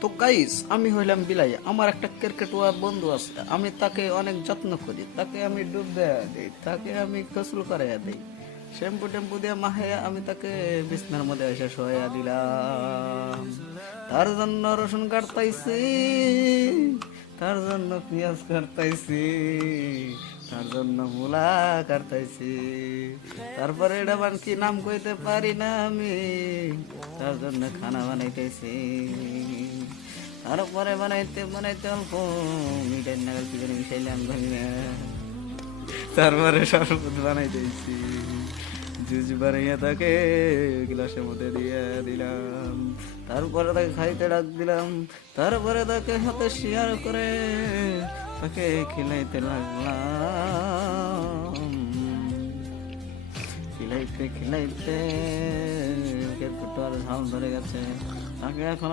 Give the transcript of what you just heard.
তো গাইস, আমি হইলাম বিলাই। আমার একটা ক্রিকেটুয়া বন্ধু আছে, আমি তাকে অনেক যত্ন করি, তাকে আমি ডুব দেয়া দিই, তাকে আমি গোসল করাইয়া দিই, শ্যাম্পু টেম্পু দিয়ে মাহে আমি তাকে বিছনার মধ্যে এসে শোয়া দিলাম। তার জন্য রসুন কাটতাইছি, তার জন্য পেঁয়াজ কাটতাইছি, তার জন্য মূলা কাটতাইছি, তারপরে এটা কি নাম কইতে পারি না আমি, তার জন্য খানা বানাইতেছি। তারপরে বানাইতে বানাইতে অল্প মিঠাই নাগাল কি করে মিশাইলাম জানি না। তারপরে শরবত বানাই দিয়েছি, জুস বানাইয়া তাকে গ্লাসের মধ্যে দিয়ে দিলাম। তারপরে তাকে খাইতে ডাক দিলাম, তারপরে তাকে হাতে শেয়ার করে তাকে খিলাইতে লাগলাম। খিলাইতে খিলাইতে ঝাল ধরে গেছে, তাকে এখন